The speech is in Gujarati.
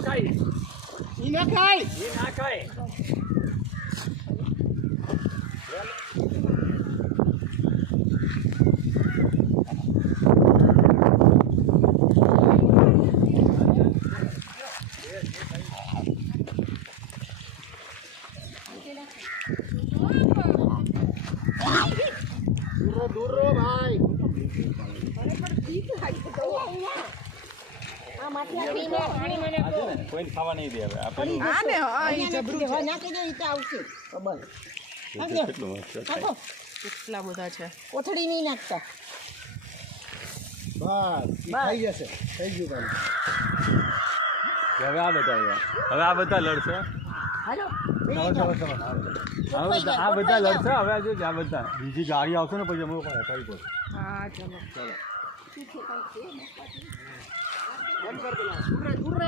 ખાય ઈ ના ખાય એ ના ખાય દૂર રહો ભાઈ કોઈ ખાવા નહીં દે હવે આપણે કેટલા બધા છે કોથળી નહીં નાખતા બસ ખાઈ જશે થઈ ગયું હવે આ બધા લડશે હાલો આ બધા લડશે હવે જો આ બધા બીજી ગાડી આવશે ને પછી અમે હટાવી પડશે હા ચલો ચાલો બંધ કરી દેલા